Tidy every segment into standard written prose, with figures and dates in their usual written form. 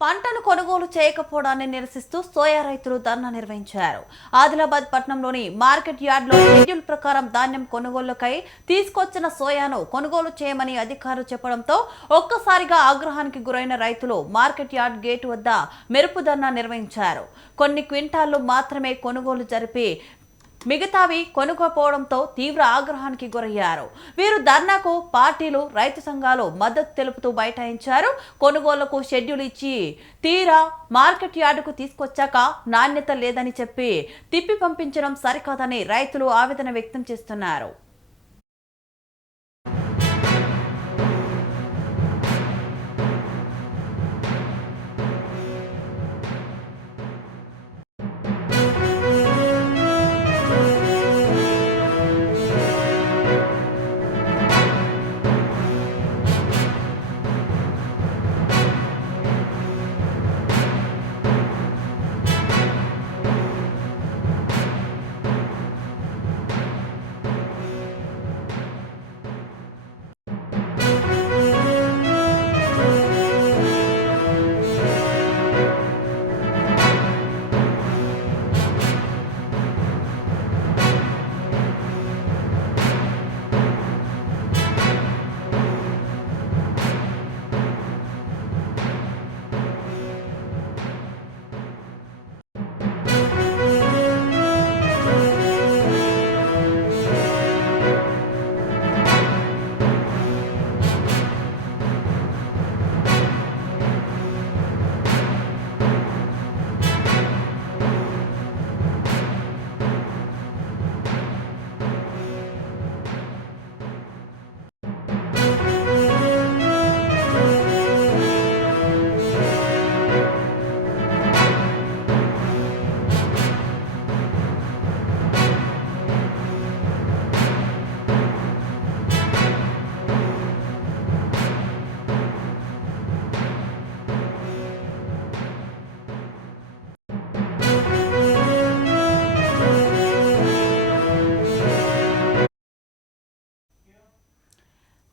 పంటను కొనుగోలు చేయకపోవడాన్ని నిరసిస్తూ సోయా రైతులు ధర్నా నిర్వహించారు. ఆదిలాబాద్ పట్టణంలోని మార్కెట్ యార్డ్లో షెడ్యూల్ ప్రకారం ధాన్యం కొనుగోలుకై తీసుకొచ్చిన సోయాను కొనుగోలు చేయమని అధికారులు చెప్పడంతో ఒక్కసారిగా ఆగ్రహానికి గురైన రైతులు మార్కెట్ యార్డ్ గేటు వద్ద మెరుపు ధర్నా నిర్వహించారు. కొన్ని క్వింటాళ్లు మాత్రమే కొనుగోలు జరిపి మిగతావి కొనుక్కోపోవడంతో తీవ్ర ఆగ్రహానికి గురయ్యారు. వీరు ధర్నాకు పార్టీలు, రైతు సంఘాలు మద్దతు తెలుపుతూ బైఠాయించారు. కొనుగోలుకు షెడ్యూల్ ఇచ్చి తీరా మార్కెట్ యార్డుకు తీసుకొచ్చాక నాణ్యత లేదని చెప్పి తిప్పి పంపించడం సరికాదని రైతులు ఆవేదన వ్యక్తం చేస్తున్నారు.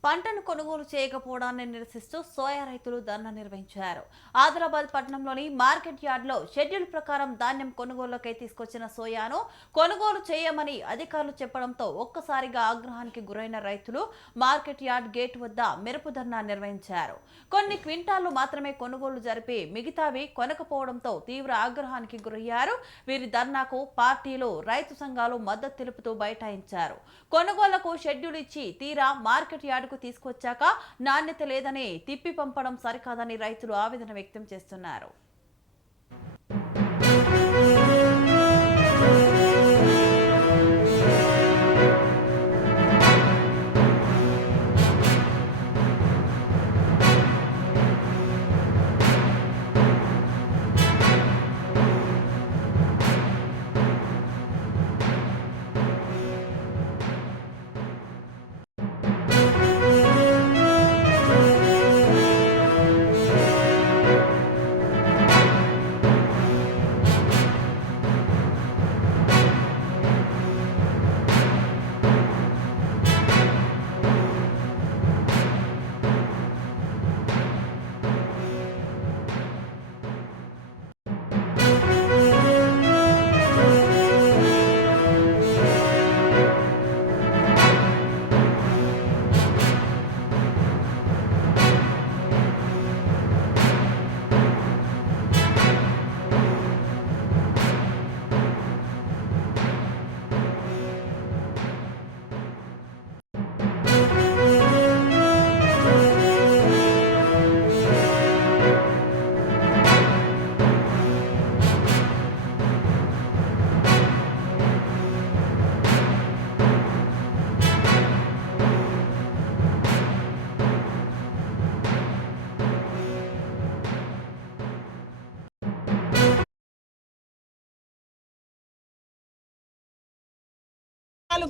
పంటను కొనుగోలు చేయకపోవడాన్ని నిరసిస్తూ సోయా రైతులు ధర్నా నిర్వహించారు. ఆదిలాబాద్ పట్టణంలోని మార్కెట్ యార్డ్లో షెడ్యూల్ ప్రకారం ధాన్యం కొనుగోలుకై తీసుకొచ్చిన సోయాను కొనుగోలు చేయమని అధికారులు చెప్పడంతో ఒక్కసారిగా ఆగ్రహానికి గురైన రైతులు మార్కెట్ యార్డ్ గేట్ వద్ద మెరుపు ధర్నా నిర్వహించారు. కొన్ని క్వింటాళ్లు మాత్రమే కొనుగోలు జరిపి మిగతావి కొనకపోవడంతో తీవ్ర ఆగ్రహానికి గురయ్యారు. వీరి ధర్నాకు పార్టీలు, రైతు సంఘాలు మద్దతు తెలుపుతూ బైఠాయించారు. కొనుగోలుకు షెడ్యూల్ ఇచ్చి తీరా మార్కెట్ యార్డ్ తీసుకొచ్చాక నాణ్యత లేదని తిప్పి పంపడం సరికాదని రైతులు ఆవేదన వ్యక్తం చేస్తున్నారు.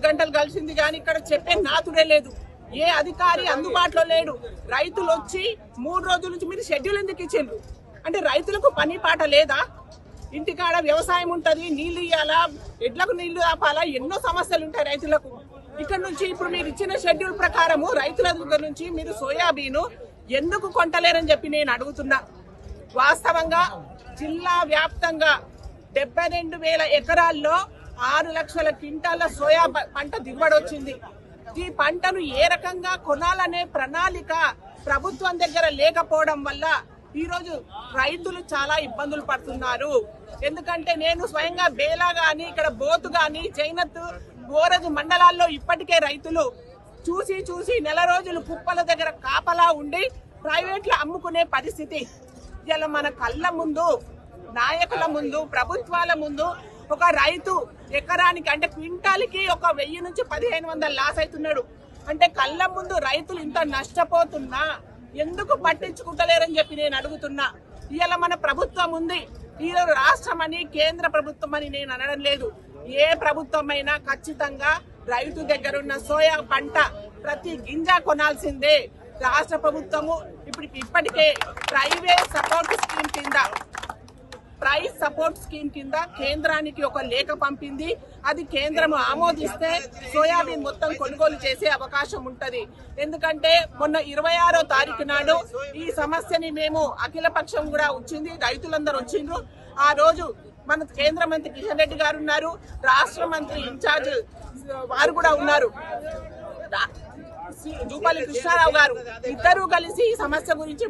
గంటలు కలిసింది కానీ ఇక్కడ చెప్పే నాతుడే లేదు. ఏ అధికారి అందుబాటులో లేడు. రైతులు వచ్చి 3 రోజుల నుంచి మీరు షెడ్యూల్ ఎందుకు ఇచ్చిండ్రు అంటే రైతులకు పని పాట లేదా? ఇంటికాడ వ్యవసాయం ఉంటది, నీళ్లు ఇయ్యాలా, ఎడ్లకు నీళ్లు ఆపాలా, ఎన్నో సమస్యలు ఉంటాయి రైతులకు. ఇక్కడ నుంచి ఇప్పుడు మీరు ఇచ్చిన షెడ్యూల్ ప్రకారము రైతుల దగ్గర నుంచి మీరు సోయాబీన్ ఎందుకు కొంటలేరని చెప్పి నేను అడుగుతున్నా. వాస్తవంగా జిల్లా వ్యాప్తంగా 72,000 ఎకరాల్లో 6 లక్షల క్వింటాల సోయా పంట దిగుబడి వచ్చింది. ఈ పంటను ఏ రకంగా కొనాలనే ప్రణాళిక ప్రభుత్వం దగ్గర లేకపోవడం వల్ల ఈరోజు రైతులు చాలా ఇబ్బందులు పడుతున్నారు. ఎందుకంటే నేను స్వయంగా బేలా గాని ఇక్కడ బోతు గాని జైనత్ గోరజు మండలాల్లో ఇప్పటికే రైతులు చూసి నెల రోజులు కుప్పల దగ్గర కాపలా ఉండి ప్రైవేట్ లో అమ్ముకునే పరిస్థితి. ఇలా మన కళ్ళ ముందు, నాయకుల ముందు, ప్రభుత్వాల ముందు ఒక రైతు ఎకరానికి అంటే క్వింటాల్కి ఒక 1000 నుంచి 1500 లాస్ అవుతున్నాడు. అంటే కళ్ళ ముందు రైతులు ఇంత నష్టపోతున్నా ఎందుకు పట్టించుకుంటలేరని చెప్పి నేను అడుగుతున్నా. ఇవాళ మన ప్రభుత్వం ఉంది, ఈ రాష్ట్రం అని కేంద్ర ప్రభుత్వం అని నేను అనడం లేదు. ఏ ప్రభుత్వం అయినా ఖచ్చితంగా రైతు దగ్గర ఉన్న సోయా పంట ప్రతి గింజ కొనాల్సిందే. రాష్ట్ర ప్రభుత్వము ఇప్పటికే ప్రైస్ సపోర్ట్ స్కీమ్ కింద కేంద్రానికి ఒక లేఖ పంపింది. అది కేంద్రం ఆమోదిస్తే సోయాబీన్ మొత్తం కొనుగోలు చేసే అవకాశం ఉంటది. ఎందుకంటే మొన్న 26వ తారీఖు నాడు ఈ సమస్యని మేము అఖిల పక్షం కూడా వచ్చింది, రైతులందరూ వచ్చిండ్రు. ఆ రోజు మన కేంద్ర మంత్రి కిషన్ రెడ్డి గారు ఉన్నారు, రాష్ట్ర మంత్రి ఇన్ఛార్జ్ వారు కూడా ఉన్నారు, జూపల్లి కృష్ణారావు గారు. ఇద్దరు కలిసి ఈ సమస్య గురించి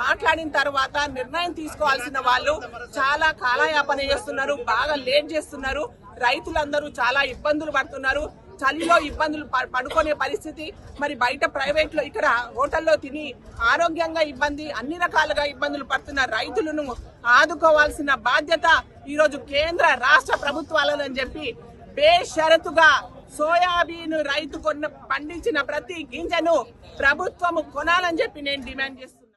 మాట్లాడిన తర్వాత నిర్ణయం తీసుకోవాల్సిన వాళ్ళు చాలా కాలయాపన చేస్తున్నారు, బాగా లేట్ చేస్తున్నారు. రైతులందరూ చాలా ఇబ్బందులు పడుతున్నారు. చలిలో ఇబ్బందులు పడుకునే పరిస్థితి. మరి బయట ప్రైవేట్ లో ఇక్కడ హోటల్లో తిని ఆరోగ్యంగా ఇబ్బంది, అన్ని రకాలుగా ఇబ్బందులు పడుతున్న రైతులను ఆదుకోవాల్సిన బాధ్యత ఈరోజు కేంద్ర రాష్ట్ర ప్రభుత్వాలని చెప్పి బేషరతుగా సోయాబీన్ రైతు పండించిన ప్రతి గింజను ప్రభుత్వము కొనాలని చెప్పి నేను డిమాండ్ చేస్తున్నాను.